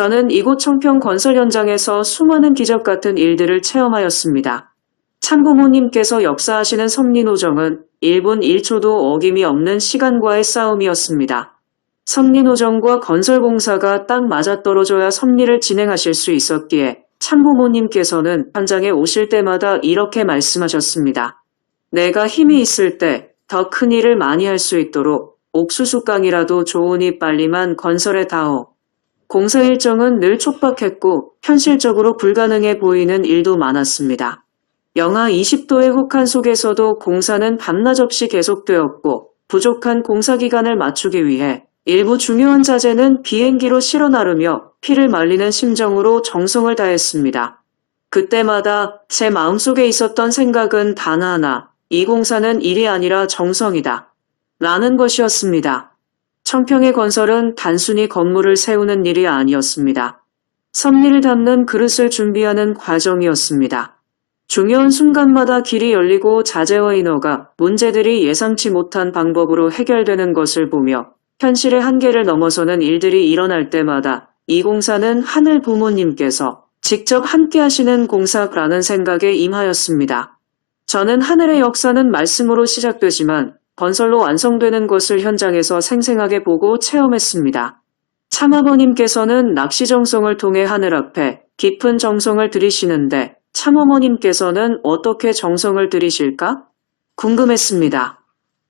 저는 이곳 청평 건설 현장에서 수많은 기적 같은 일들을 체험하였습니다. 참고모님께서 역사하시는 섭리노정은 1분 1초도 어김이 없는 시간과의 싸움이었습니다. 섭리노정과 건설공사가 딱 맞아떨어져야 섭리를 진행하실 수 있었기에 참고모님께서는 현장에 오실 때마다 이렇게 말씀하셨습니다. 내가 힘이 있을 때 더 큰 일을 많이 할 수 있도록 옥수수깡이라도 좋으니 빨리만 건설에 다오. 공사 일정은 늘 촉박했고 현실적으로 불가능해 보이는 일도 많았습니다. 영하 20도의 혹한 속에서도 공사는 밤낮 없이 계속되었고 부족한 공사 기간을 맞추기 위해 일부 중요한 자재는 비행기로 실어 나르며 피를 말리는 심정으로 정성을 다했습니다. 그때마다 제 마음속에 있었던 생각은 단 하나, 이 공사는 일이 아니라 정성이다. 라는 것이었습니다. 청평의 건설은 단순히 건물을 세우는 일이 아니었습니다. 섭리를 담는 그릇을 준비하는 과정이었습니다. 중요한 순간마다 길이 열리고 자재와 인허가, 문제들이 예상치 못한 방법으로 해결되는 것을 보며 현실의 한계를 넘어서는 일들이 일어날 때마다 이 공사는 하늘 부모님께서 직접 함께 하시는 공사라는 생각에 임하였습니다. 저는 하늘의 역사는 말씀으로 시작되지만 건설로 완성되는 것을 현장에서 생생하게 보고 체험했습니다. 참아버님께서는 낚시 정성을 통해 하늘 앞에 깊은 정성을 들이시는데 참어머님께서는 어떻게 정성을 들이실까? 궁금했습니다.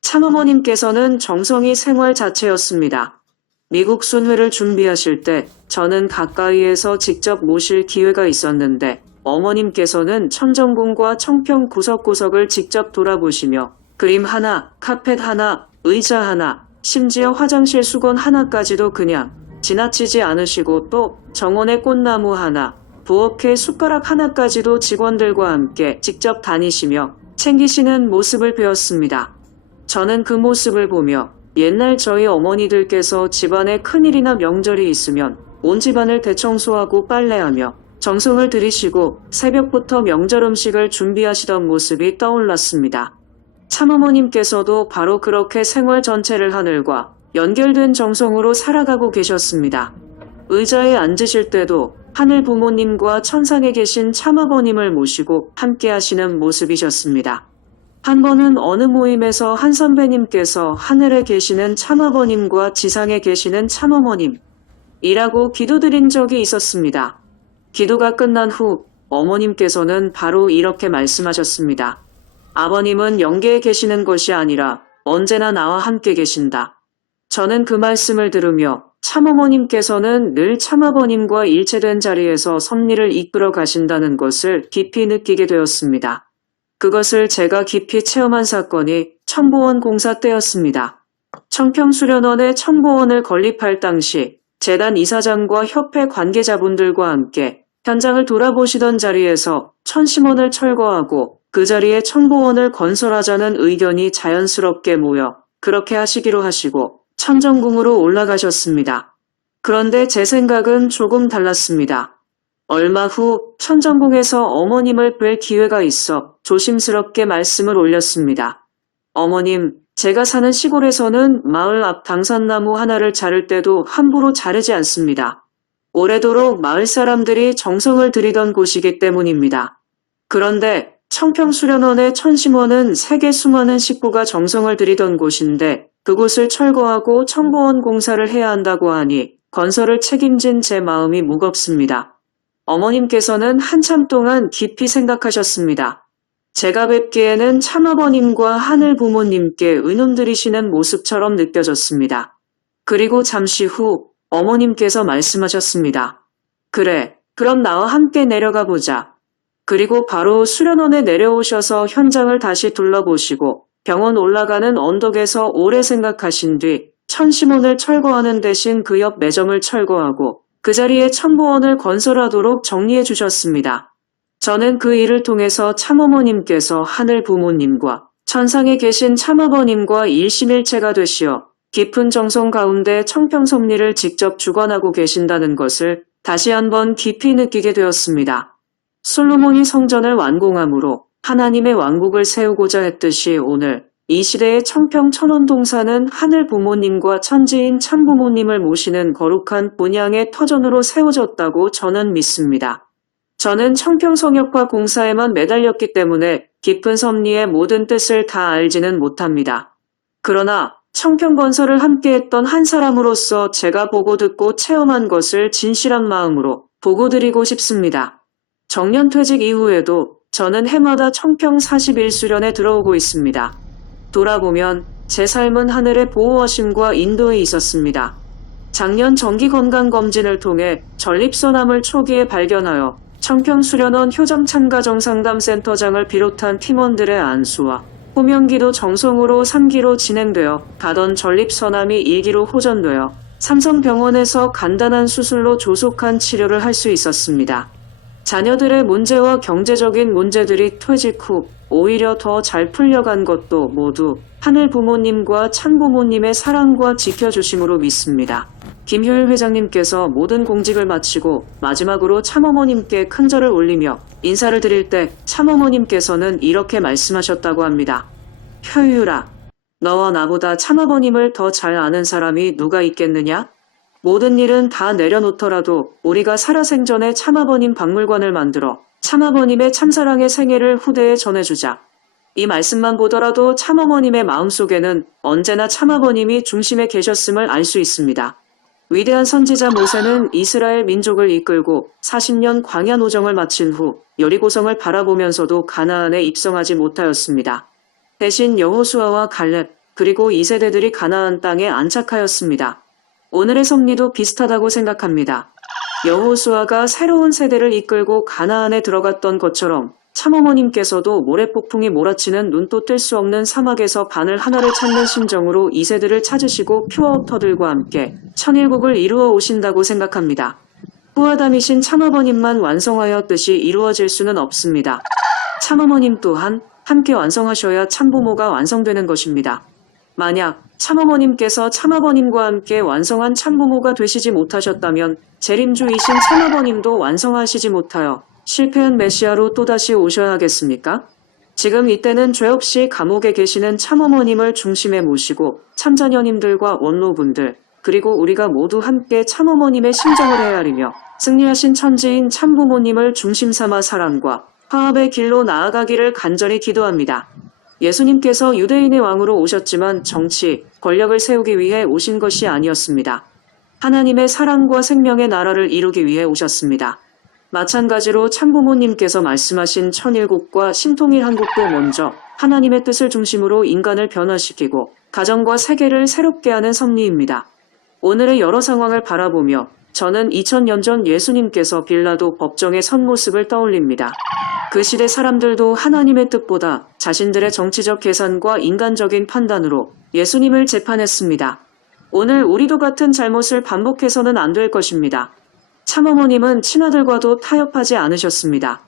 참어머님께서는 정성이 생활 자체였습니다. 미국 순회를 준비하실 때 저는 가까이에서 직접 모실 기회가 있었는데 어머님께서는 천정궁과 청평 구석구석을 직접 돌아보시며 그림 하나, 카펫 하나, 의자 하나, 심지어 화장실 수건 하나까지도 그냥 지나치지 않으시고 또 정원의 꽃나무 하나, 부엌에 숟가락 하나까지도 직원들과 함께 직접 다니시며 챙기시는 모습을 배웠습니다. 저는 그 모습을 보며 옛날 저희 어머니들께서 집안에 큰일이나 명절이 있으면 온 집안을 대청소하고 빨래하며 정성을 들이시고 새벽부터 명절 음식을 준비하시던 모습이 떠올랐습니다. 참어머님께서도 바로 그렇게 생활 전체를 하늘과 연결된 정성으로 살아가고 계셨습니다. 의자에 앉으실 때도 하늘 부모님과 천상에 계신 참아버님을 모시고 함께 하시는 모습이셨습니다. 한 번은 어느 모임에서 한 선배님께서 하늘에 계시는 참아버님과 지상에 계시는 참어머님이라고 기도드린 적이 있었습니다. 기도가 끝난 후 어머님께서는 바로 이렇게 말씀하셨습니다. 아버님은 영계에 계시는 것이 아니라 언제나 나와 함께 계신다. 저는 그 말씀을 들으며 참어머님께서는 늘 참아버님과 일체된 자리에서 섭리를 이끌어 가신다는 것을 깊이 느끼게 되었습니다. 그것을 제가 깊이 체험한 사건이 첨보원 공사 때였습니다. 청평수련원에 첨보원을 건립할 당시 재단 이사장과 협회 관계자분들과 함께 현장을 돌아보시던 자리에서 천심원을 철거하고 그 자리에 첨보원을 건설하자는 의견이 자연스럽게 모여 그렇게 하시기로 하시고 천정궁으로 올라가셨습니다. 그런데 제 생각은 조금 달랐습니다. 얼마 후 천정궁에서 어머님을 뵐 기회가 있어 조심스럽게 말씀을 올렸습니다. 어머님, 제가 사는 시골에서는 마을 앞 당산나무 하나를 자를 때도 함부로 자르지 않습니다. 오래도록 마을 사람들이 정성을 들이던 곳이기 때문입니다. 그런데 청평수련원의 천심원은 세계 수많은 식구가 정성을 들이던 곳인데 그곳을 철거하고 첨보원 공사를 해야 한다고 하니 건설을 책임진 제 마음이 무겁습니다. 어머님께서는 한참 동안 깊이 생각하셨습니다. 제가 뵙기에는 참아버님과 하늘 부모님께 의논드리시는 모습처럼 느껴졌습니다. 그리고 잠시 후 어머님께서 말씀하셨습니다. 그래, 그럼 나와 함께 내려가 보자. 그리고 바로 수련원에 내려오셔서 현장을 다시 둘러보시고 병원 올라가는 언덕에서 오래 생각하신 뒤 천심원을 철거하는 대신 그 옆 매점을 철거하고 그 자리에 첨보원을 건설하도록 정리해 주셨습니다. 저는 그 일을 통해서 참어머님께서 하늘 부모님과 천상에 계신 참아버님과 일심일체가 되시어 깊은 정성 가운데 청평섭리를 직접 주관하고 계신다는 것을 다시 한번 깊이 느끼게 되었습니다. 솔로몬이 성전을 완공함으로 하나님의 왕국을 세우고자 했듯이 오늘 이 시대의 청평 천원동사는 하늘 부모님과 천지인 참부모님을 모시는 거룩한 본향의 터전으로 세워졌다고 저는 믿습니다. 저는 청평성역화 공사에만 매달렸기 때문에 깊은 섭리의 모든 뜻을 다 알지는 못합니다. 그러나 청평건설을 함께했던 한 사람으로서 제가 보고 듣고 체험한 것을 진실한 마음으로 보고드리고 싶습니다. 정년퇴직 이후에도 저는 해마다 청평 41수련에 들어오고 있습니다. 돌아보면 제 삶은 하늘의 보호하심과 인도에 있었습니다. 작년 정기건강검진을 통해 전립선암을 초기에 발견하여 청평수련원 효정참가정상담센터장을 비롯한 팀원들의 안수와 호명기도 정성으로 3기로 진행되어 가던 전립선암이 1기로 호전되어 삼성병원에서 간단한 수술로 조속한 치료를 할 수 있었습니다. 자녀들의 문제와 경제적인 문제들이 퇴직 후 오히려 더 잘 풀려간 것도 모두 하늘 부모님과 참부모님의 사랑과 지켜주심으로 믿습니다. 김효일 회장님께서 모든 공직을 마치고 마지막으로 참어머님께 큰 절을 올리며 인사를 드릴 때 참어머님께서는 이렇게 말씀하셨다고 합니다. 효율아, 너와 나보다 참아버님을 더 잘 아는 사람이 누가 있겠느냐? 모든 일은 다 내려놓더라도 우리가 살아생전에 참아버님 박물관을 만들어 참아버님의 참사랑의 생애를 후대에 전해주자. 이 말씀만 보더라도 참어머님의 마음속에는 언제나 참아버님이 중심에 계셨음을 알 수 있습니다. 위대한 선지자 모세는 이스라엘 민족을 이끌고 40년 광야 노정을 마친 후 여리고성을 바라보면서도 가나안에 입성하지 못하였습니다. 대신 여호수아와 갈렙 그리고 2세대들이 가나안 땅에 안착하였습니다. 오늘의 섭리도 비슷하다고 생각합니다. 여호수아가 새로운 세대를 이끌고 가나안에 들어갔던 것처럼 참어머님께서도 모래폭풍이 몰아치는 눈도 뜰 수 없는 사막에서 바늘 하나를 찾는 심정으로 2세들을 찾으시고 표어터들과 함께 천일국을 이루어 오신다고 생각합니다. 후아담이신 참어머님만 완성하였듯이 이루어질 수는 없습니다. 참어머님 또한 함께 완성하셔야 참부모가 완성되는 것입니다. 만약 참어머님께서 참아버님과 함께 완성한 참부모가 되시지 못하셨다면 재림주이신 참아버님도 완성하시지 못하여 실패한 메시아로 또다시 오셔야 하겠습니까? 지금 이때는 죄 없이 감옥에 계시는 참어머님을 중심에 모시고 참자녀님들과 원로분들 그리고 우리가 모두 함께 참어머님의 심정을 헤아리며 승리하신 천지인 참부모님을 중심 삼아 사랑과 화합의 길로 나아가기를 간절히 기도합니다. 예수님께서 유대인의 왕으로 오셨지만 정치, 권력을 세우기 위해 오신 것이 아니었습니다. 하나님의 사랑과 생명의 나라를 이루기 위해 오셨습니다. 마찬가지로 참부모님께서 말씀하신 천일국과 신통일 한국도 먼저 하나님의 뜻을 중심으로 인간을 변화시키고 가정과 세계를 새롭게 하는 섭리입니다. 오늘의 여러 상황을 바라보며 저는 2000년 전 예수님께서 빌라도 법정에 선 모습을 떠올립니다. 그 시대 사람들도 하나님의 뜻보다 자신들의 정치적 계산과 인간적인 판단으로 예수님을 재판했습니다. 오늘 우리도 같은 잘못을 반복해서는 안 될 것입니다. 참어머님은 친아들과도 타협하지 않으셨습니다.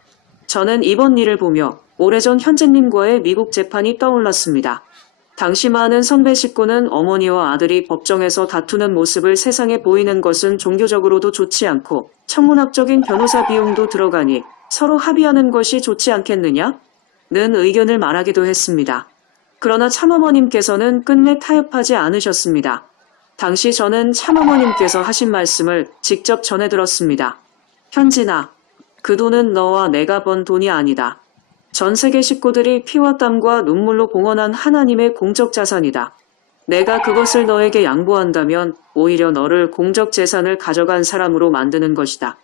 저는 이번 일을 보며 오래전 현재님과의 미국 재판이 떠올랐습니다. 당시 많은 선배 식구는 어머니와 아들이 법정에서 다투는 모습을 세상에 보이는 것은 종교적으로도 좋지 않고 천문학적인 변호사 비용도 들어가니 서로 합의하는 것이 좋지 않겠느냐? 는 의견을 말하기도 했습니다. 그러나 참어머님께서는 끝내 타협하지 않으셨습니다. 당시 저는 참어머님께서 하신 말씀을 직접 전해 들었습니다. 현진아, 그 돈은 너와 내가 번 돈이 아니다. 전 세계 식구들이 피와 땀과 눈물로 봉헌한 하나님의 공적 자산이다. 내가 그것을 너에게 양보한다면 오히려 너를 공적 재산을 가져간 사람으로 만드는 것이다.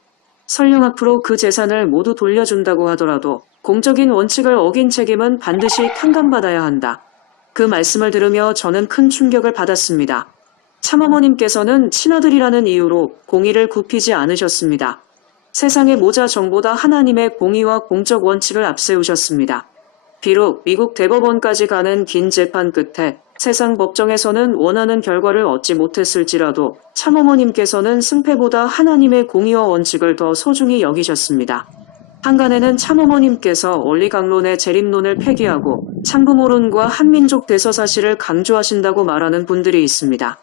설령 앞으로 그 재산을 모두 돌려준다고 하더라도 공적인 원칙을 어긴 책임은 반드시 탕감받아야 한다. 그 말씀을 들으며 저는 큰 충격을 받았습니다. 참어머님께서는 친아들이라는 이유로 공의를 굽히지 않으셨습니다. 세상의 모자 정보다 하나님의 공의와 공적 원칙을 앞세우셨습니다. 비록 미국 대법원까지 가는 긴 재판 끝에 세상 법정에서는 원하는 결과를 얻지 못했을지라도 참어머님께서는 승패보다 하나님의 공의와 원칙을 더 소중히 여기셨습니다. 한간에는 참어머님께서 원리강론의 재림론을 폐기하고 참부모론과 한민족 대서사시를 강조하신다고 말하는 분들이 있습니다.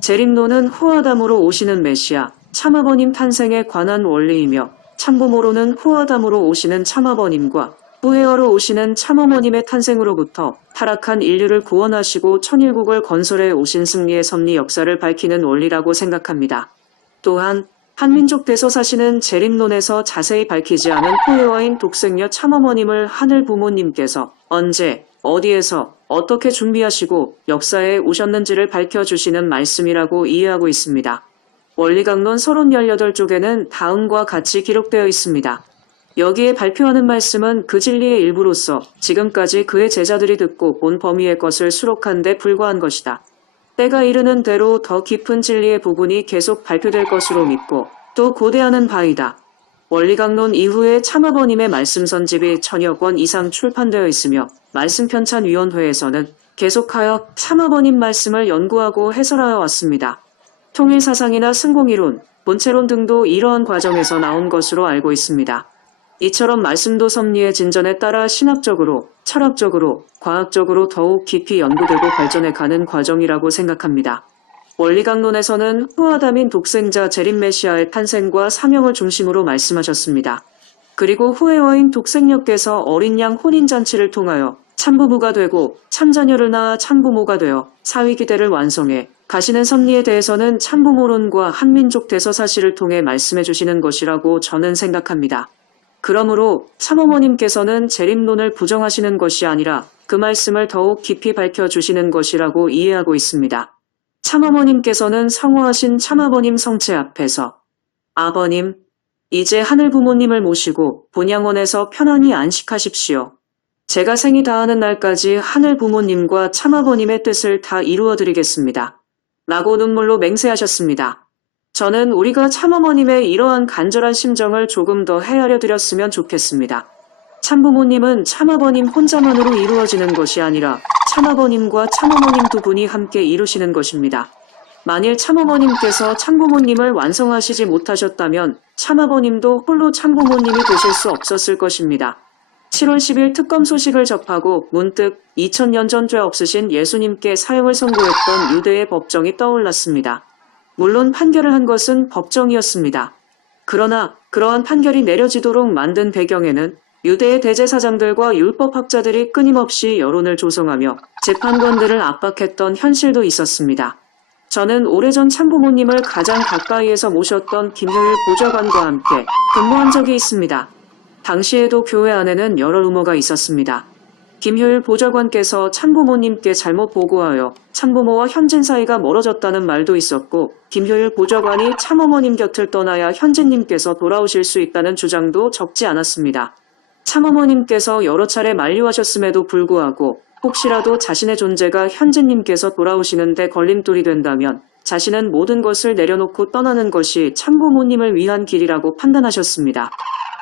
재림론은 후아담으로 오시는 메시아, 참아버님 탄생에 관한 원리이며 참부모로는 후아담으로 오시는 참아버님과 후회하러 오시는 참어머님의 탄생으로부터 타락한 인류를 구원하시고 천일국을 건설해 오신 승리의 섭리 역사를 밝히는 원리라고 생각합니다. 또한 한민족 대서사시는 재림론에서 자세히 밝히지 않은 후회와인 독생녀 참어머님을 하늘 부모님께서 언제, 어디에서, 어떻게 준비하시고 역사에 오셨는지를 밝혀주시는 말씀이라고 이해하고 있습니다. 원리강론 서론 18쪽에는 다음과 같이 기록되어 있습니다. 여기에 발표하는 말씀은 그 진리의 일부로서 지금까지 그의 제자들이 듣고 본 범위의 것을 수록한 데 불과한 것이다. 때가 이르는 대로 더 깊은 진리의 부분이 계속 발표될 것으로 믿고 또 고대하는 바이다. 원리강론 이후에 참아버님의 말씀선집이 1000여 권 이상 출판되어 있으며 말씀편찬위원회에서는 계속하여 참아버님 말씀을 연구하고 해설하여 왔습니다. 통일사상이나 승공이론, 본체론 등도 이러한 과정에서 나온 것으로 알고 있습니다. 이처럼 말씀도 섭리의 진전에 따라 신학적으로, 철학적으로, 과학적으로 더욱 깊이 연구되고 발전해가는 과정이라고 생각합니다. 원리강론에서는 후아담인 독생자 재림 메시아의 탄생과 사명을 중심으로 말씀하셨습니다. 그리고 후회어인 독생녀께서 어린 양 혼인잔치를 통하여 참부부가 되고 참자녀를 낳아 참부모가 되어 사위기대를 완성해 가시는 섭리에 대해서는 참부모론과 한민족 대서사시를 통해 말씀해 주시는 것이라고 저는 생각합니다. 그러므로 참어머님께서는 재림론을 부정하시는 것이 아니라 그 말씀을 더욱 깊이 밝혀주시는 것이라고 이해하고 있습니다. 참어머님께서는 성호하신 참아버님 성체 앞에서 아버님, 이제 하늘 부모님을 모시고 본양원에서 편안히 안식하십시오. 제가 생이 다하는 날까지 하늘 부모님과 참아버님의 뜻을 다 이루어드리겠습니다. 라고 눈물로 맹세하셨습니다. 저는 우리가 참어머님의 이러한 간절한 심정을 조금 더 헤아려 드렸으면 좋겠습니다. 참부모님은 참아버님 혼자만으로 이루어지는 것이 아니라 참아버님과 참어머님 두 분이 함께 이루시는 것입니다. 만일 참어머님께서 참부모님을 완성하시지 못하셨다면 참아버님도 홀로 참부모님이 되실 수 없었을 것입니다. 7월 10일 특검 소식을 접하고 문득 2000년 전 죄 없으신 예수님께 사형을 선고했던 유대의 법정이 떠올랐습니다. 물론 판결을 한 것은 법정이었습니다. 그러나 그러한 판결이 내려지도록 만든 배경에는 유대의 대제사장들과 율법학자들이 끊임없이 여론을 조성하며 재판관들을 압박했던 현실도 있었습니다. 저는 오래전 참부모님을 가장 가까이에서 모셨던 김효율 보좌관과 함께 근무한 적이 있습니다. 당시에도 교회 안에는 여러 루머가 있었습니다. 김효율 보좌관께서 참부모님께 잘못 보고하여 참부모와 현진 사이가 멀어졌다는 말도 있었고 김효율 보좌관이 참어머님 곁을 떠나야 현진님께서 돌아오실 수 있다는 주장도 적지 않았습니다. 참어머님께서 여러 차례 만류하셨음에도 불구하고 혹시라도 자신의 존재가 현진님께서 돌아오시는데 걸림돌이 된다면 자신은 모든 것을 내려놓고 떠나는 것이 참부모님을 위한 길이라고 판단하셨습니다.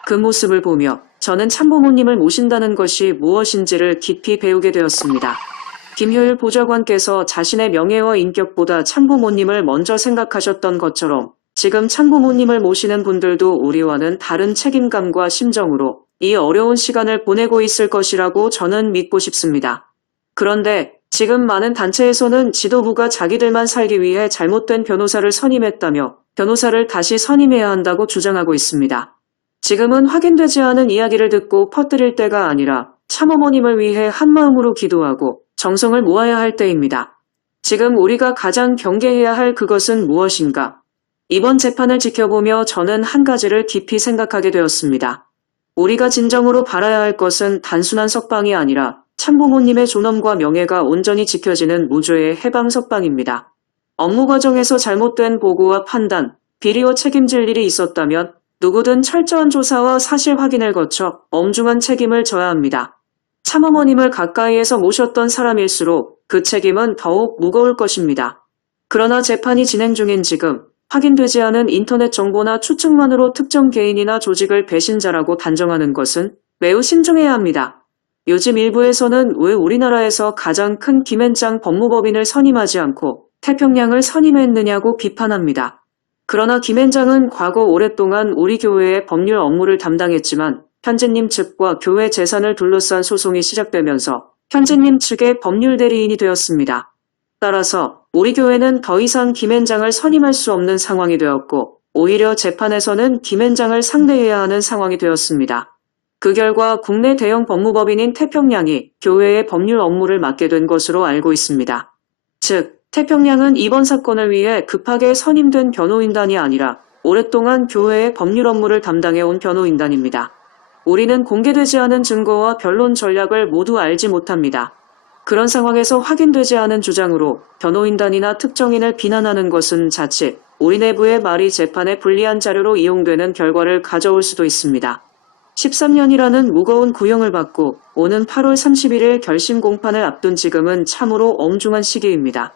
그 모습을 보며 저는 참부모님을 모신다는 것이 무엇인지를 깊이 배우게 되었습니다. 김효율 보좌관께서 자신의 명예와 인격보다 참부모님을 먼저 생각하셨던 것처럼 지금 참부모님을 모시는 분들도 우리와는 다른 책임감과 심정으로 이 어려운 시간을 보내고 있을 것이라고 저는 믿고 싶습니다. 그런데 지금 많은 단체에서는 지도부가 자기들만 살기 위해 잘못된 변호사를 선임했다며 변호사를 다시 선임해야 한다고 주장하고 있습니다. 지금은 확인되지 않은 이야기를 듣고 퍼뜨릴 때가 아니라 참어머님을 위해 한마음으로 기도하고 정성을 모아야 할 때입니다. 지금 우리가 가장 경계해야 할 그것은 무엇인가? 이번 재판을 지켜보며 저는 한 가지를 깊이 생각하게 되었습니다. 우리가 진정으로 바라야 할 것은 단순한 석방이 아니라 참부모님의 존엄과 명예가 온전히 지켜지는 무죄의 해방 석방입니다. 업무 과정에서 잘못된 보고와 판단, 비리와 책임질 일이 있었다면 누구든 철저한 조사와 사실 확인을 거쳐 엄중한 책임을 져야 합니다. 참어머님을 가까이에서 모셨던 사람일수록 그 책임은 더욱 무거울 것입니다. 그러나 재판이 진행 중인 지금 확인되지 않은 인터넷 정보나 추측만으로 특정 개인이나 조직을 배신자라고 단정하는 것은 매우 신중해야 합니다. 요즘 일부에서는 왜 우리나라에서 가장 큰 김앤장 법무법인을 선임하지 않고 태평양을 선임했느냐고 비판합니다. 그러나 김앤장은 과거 오랫동안 우리 교회의 법률 업무를 담당했지만 현진님 측과 교회 재산을 둘러싼 소송이 시작되면서 현진님 측의 법률 대리인이 되었습니다. 따라서 우리 교회는 더 이상 김앤장을 선임할 수 없는 상황이 되었고 오히려 재판에서는 김앤장을 상대해야 하는 상황이 되었습니다. 그 결과 국내 대형 법무법인인 태평양이 교회의 법률 업무를 맡게 된 것으로 알고 있습니다. 즉, 태평양은 이번 사건을 위해 급하게 선임된 변호인단이 아니라 오랫동안 교회의 법률 업무를 담당해온 변호인단입니다. 우리는 공개되지 않은 증거와 변론 전략을 모두 알지 못합니다. 그런 상황에서 확인되지 않은 주장으로 변호인단이나 특정인을 비난하는 것은 자칫 우리 내부의 말이 재판에 불리한 자료로 이용되는 결과를 가져올 수도 있습니다. 13년이라는 무거운 구형을 받고 오는 8월 31일 결심 공판을 앞둔 지금은 참으로 엄중한 시기입니다.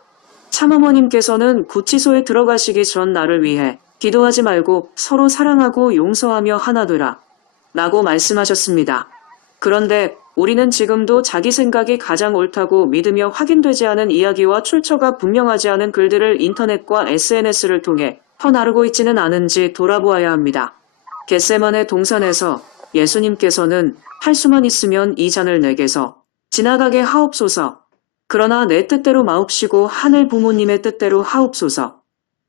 참어머님께서는 구치소에 들어가시기 전 나를 위해 기도하지 말고 서로 사랑하고 용서하며 하나 되라 라고 말씀하셨습니다. 그런데 우리는 지금도 자기 생각이 가장 옳다고 믿으며 확인되지 않은 이야기와 출처가 분명하지 않은 글들을 인터넷과 SNS를 통해 퍼나르고 있지는 않은지 돌아보아야 합니다. 겟세마네 동산에서 예수님께서는 할 수만 있으면 이 잔을 내게서 지나가게 하옵소서. 그러나 내 뜻대로 마옵시고 하늘 부모님의 뜻대로 하옵소서.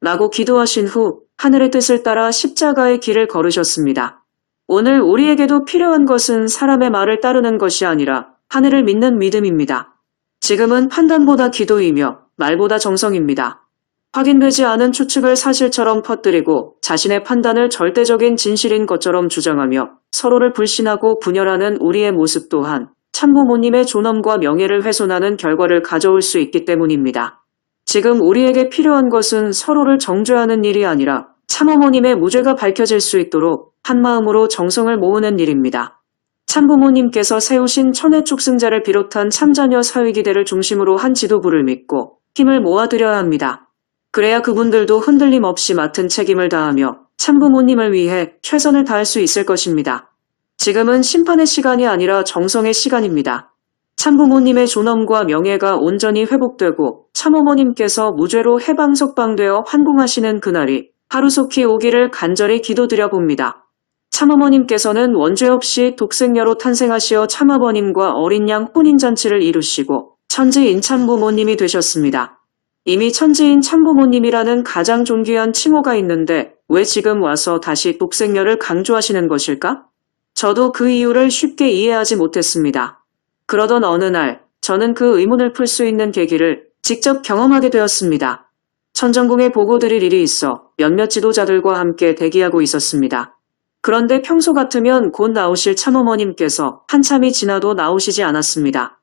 라고 기도하신 후 하늘의 뜻을 따라 십자가의 길을 걸으셨습니다. 오늘 우리에게도 필요한 것은 사람의 말을 따르는 것이 아니라 하늘을 믿는 믿음입니다. 지금은 판단보다 기도이며 말보다 정성입니다. 확인되지 않은 추측을 사실처럼 퍼뜨리고 자신의 판단을 절대적인 진실인 것처럼 주장하며 서로를 불신하고 분열하는 우리의 모습 또한 참부모님의 존엄과 명예를 훼손하는 결과를 가져올 수 있기 때문입니다. 지금 우리에게 필요한 것은 서로를 정죄하는 일이 아니라 참어머님의 무죄가 밝혀질 수 있도록 한마음으로 정성을 모으는 일입니다. 참부모님께서 세우신 천의 축승자를 비롯한 참자녀 사위기대를 중심으로 한 지도부를 믿고 힘을 모아드려야 합니다. 그래야 그분들도 흔들림 없이 맡은 책임을 다하며 참부모님을 위해 최선을 다할 수 있을 것입니다. 지금은 심판의 시간이 아니라 정성의 시간입니다. 참부모님의 존엄과 명예가 온전히 회복되고 참어머님께서 무죄로 해방석방되어 환궁하시는 그날이 하루속히 오기를 간절히 기도드려 봅니다. 참어머님께서는 원죄 없이 독생녀로 탄생하시어 참아버님과 어린 양 혼인잔치를 이루시고 천지인 참부모님이 되셨습니다. 이미 천지인 참부모님이라는 가장 존귀한 칭호가 있는데 왜 지금 와서 다시 독생녀를 강조하시는 것일까? 저도 그 이유를 쉽게 이해하지 못했습니다. 그러던 어느 날 저는 그 의문을 풀 수 있는 계기를 직접 경험하게 되었습니다. 천정궁에 보고드릴 일이 있어 몇몇 지도자들과 함께 대기하고 있었습니다. 그런데 평소 같으면 곧 나오실 참어머님께서 한참이 지나도 나오시지 않았습니다.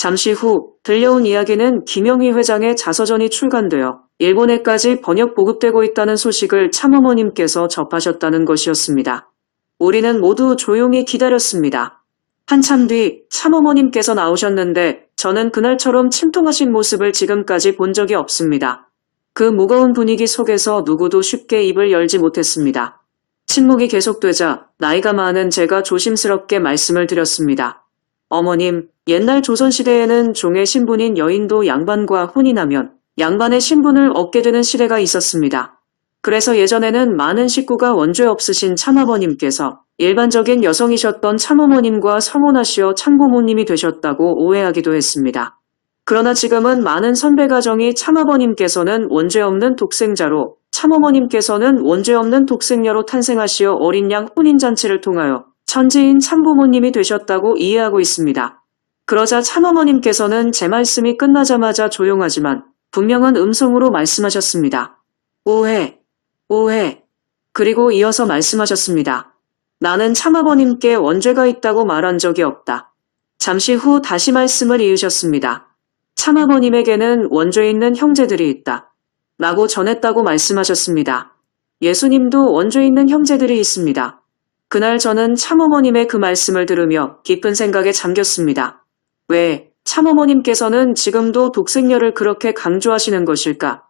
잠시 후 들려온 이야기는 김영희 회장의 자서전이 출간되어 일본에까지 번역 보급되고 있다는 소식을 참어머님께서 접하셨다는 것이었습니다. 우리는 모두 조용히 기다렸습니다. 한참 뒤 참어머님께서 나오셨는데 저는 그날처럼 침통하신 모습을 지금까지 본 적이 없습니다. 그 무거운 분위기 속에서 누구도 쉽게 입을 열지 못했습니다. 침묵이 계속되자 나이가 많은 제가 조심스럽게 말씀을 드렸습니다. 어머님, 옛날 조선시대에는 종의 신분인 여인도 양반과 혼인하면 양반의 신분을 얻게 되는 시대가 있었습니다. 그래서 예전에는 많은 식구가 원죄 없으신 참아버님께서 일반적인 여성이셨던 참어머님과 성혼하시어 참부모님이 되셨다고 오해하기도 했습니다. 그러나 지금은 많은 선배 가정이 참아버님께서는 원죄 없는 독생자로 참어머님께서는 원죄 없는 독생녀로 탄생하시어 어린 양 혼인잔치를 통하여 천지인 참부모님이 되셨다고 이해하고 있습니다. 그러자 참어머님께서는 제 말씀이 끝나자마자 조용하지만 분명한 음성으로 말씀하셨습니다. 오해. 그리고 이어서 말씀하셨습니다. 나는 참아버님께 원죄가 있다고 말한 적이 없다. 잠시 후 다시 말씀을 이으셨습니다. 참아버님에게는 원죄 있는 형제들이 있다. 라고 전했다고 말씀하셨습니다. 예수님도 원죄 있는 형제들이 있습니다. 그날 저는 참어머님의 그 말씀을 들으며 깊은 생각에 잠겼습니다. 왜 참어머님께서는 지금도 독생녀를 그렇게 강조하시는 것일까?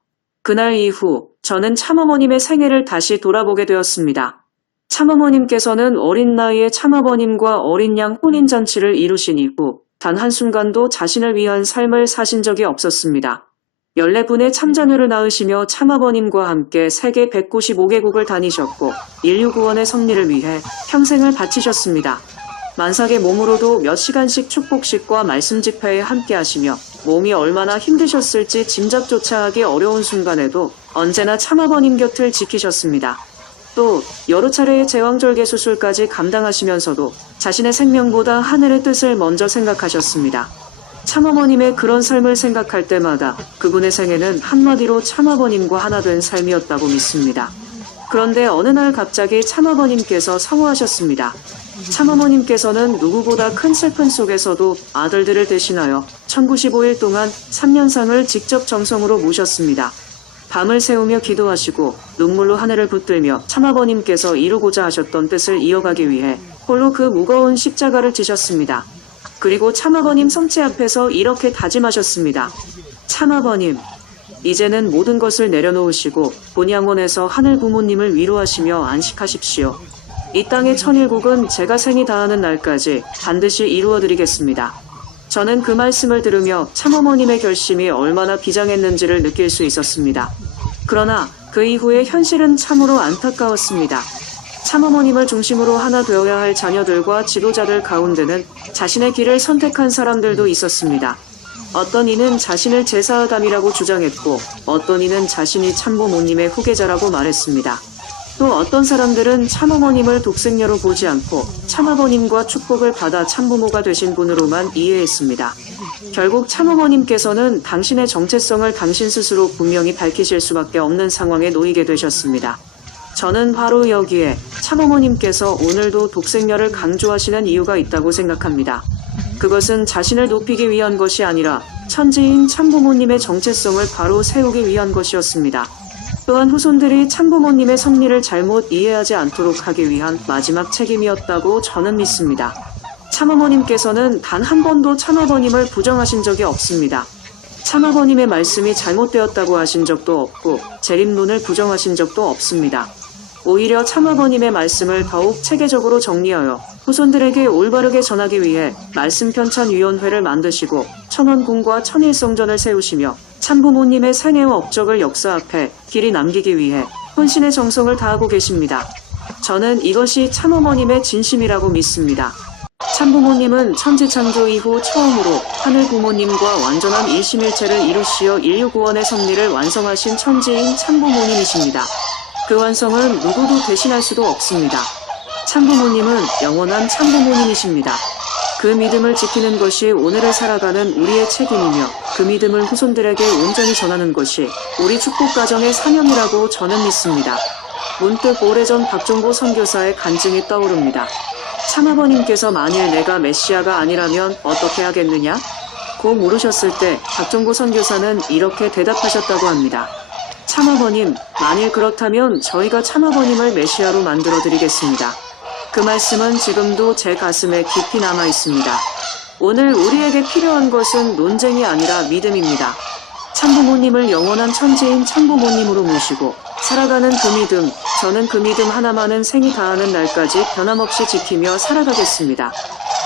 그날 이후 저는 참어머님의 생애를 다시 돌아보게 되었습니다. 참어머님께서는 어린 나이에 참아버님과 어린 양 혼인잔치를 이루신 이후 단 한순간도 자신을 위한 삶을 사신 적이 없었습니다. 14분의 참자녀를 낳으시며 참아버님과 함께 세계 195개국을 다니셨고 인류 구원의 섭리를 위해 평생을 바치셨습니다. 만삭의 몸으로도 몇 시간씩 축복식과 말씀 집회에 함께 하시며 몸이 얼마나 힘드셨을지 짐작조차 하기 어려운 순간에도 언제나 참아버님 곁을 지키셨습니다. 또 여러 차례의 제왕절개 수술까지 감당하시면서도 자신의 생명보다 하늘의 뜻을 먼저 생각하셨습니다. 참어머님의 그런 삶을 생각할 때마다 그분의 생애는 한마디로 참아버님과 하나 된 삶이었다고 믿습니다. 그런데 어느 날 갑자기 참아버님께서 사고하셨습니다. 참어머님께서는 누구보다 큰 슬픔 속에서도 아들들을 대신하여 1095일 동안 3년상을 직접 정성으로 모셨습니다. 밤을 새우며 기도하시고 눈물로 하늘을 붙들며 참아버님께서 이루고자 하셨던 뜻을 이어가기 위해 홀로 그 무거운 십자가를 지셨습니다. 그리고 참아버님 성체 앞에서 이렇게 다짐하셨습니다. 참아버님, 이제는 모든 것을 내려놓으시고 본양원에서 하늘 부모님을 위로하시며 안식하십시오. 이 땅의 천일국은 제가 생이 다하는 날까지 반드시 이루어드리겠습니다. 저는 그 말씀을 들으며 참어머님의 결심이 얼마나 비장했는지를 느낄 수 있었습니다. 그러나 그 이후의 현실은 참으로 안타까웠습니다. 참어머님을 중심으로 하나 되어야 할 자녀들과 지도자들 가운데는 자신의 길을 선택한 사람들도 있었습니다. 어떤 이는 자신을 제사하담이라고 주장했고 어떤 이는 자신이 참부모님의 후계자라고 말했습니다. 또 어떤 사람들은 참어머님을 독생녀로 보지 않고 참아버님과 축복을 받아 참부모가 되신 분으로만 이해했습니다. 결국 참어머님께서는 당신의 정체성을 당신 스스로 분명히 밝히실 수밖에 없는 상황에 놓이게 되셨습니다. 저는 바로 여기에 참어머님께서 오늘도 독생녀를 강조하시는 이유가 있다고 생각합니다. 그것은 자신을 높이기 위한 것이 아니라 천지인 참부모님의 정체성을 바로 세우기 위한 것이었습니다. 또한 후손들이 참부모님의 섭리를 잘못 이해하지 않도록 하기 위한 마지막 책임이었다고 저는 믿습니다. 참어머님께서는 단 한 번도 참아버님을 부정하신 적이 없습니다. 참아버님의 말씀이 잘못되었다고 하신 적도 없고 재림론을 부정하신 적도 없습니다. 오히려 참아버님의 말씀을 더욱 체계적으로 정리하여 후손들에게 올바르게 전하기 위해 말씀편찬위원회를 만드시고 천원궁과 천일성전을 세우시며 참부모님의 생애와 업적을 역사 앞에 길이 남기기 위해 혼신의 정성을 다하고 계십니다. 저는 이것이 참어머님의 진심이라고 믿습니다. 참부모님은 천지창조 이후 처음으로 하늘 부모님과 완전한 일심일체를 이루시어 인류 구원의 섭리를 완성하신 천지인 참부모님이십니다. 그 완성은 누구도 대신할 수도 없습니다. 참부모님은 영원한 참부모님이십니다. 그 믿음을 지키는 것이 오늘을 살아가는 우리의 책임이며 그 믿음을 후손들에게 온전히 전하는 것이 우리 축복가정의 사명이라고 저는 믿습니다. 문득 오래전 박종보 선교사의 간증이 떠오릅니다. 참아버님께서 만일 내가 메시아가 아니라면 어떻게 하겠느냐? 고 물으셨을 때 박종보 선교사는 이렇게 대답하셨다고 합니다. 참아버님, 만일 그렇다면 저희가 참아버님을 메시아로 만들어 드리겠습니다. 그 말씀은 지금도 제 가슴에 깊이 남아 있습니다. 오늘 우리에게 필요한 것은 논쟁이 아니라 믿음입니다. 참부모님을 영원한 천지인 참부모님으로 모시고 살아가는 그 믿음, 저는 그 믿음 하나만은 생이 다하는 날까지 변함없이 지키며 살아가겠습니다.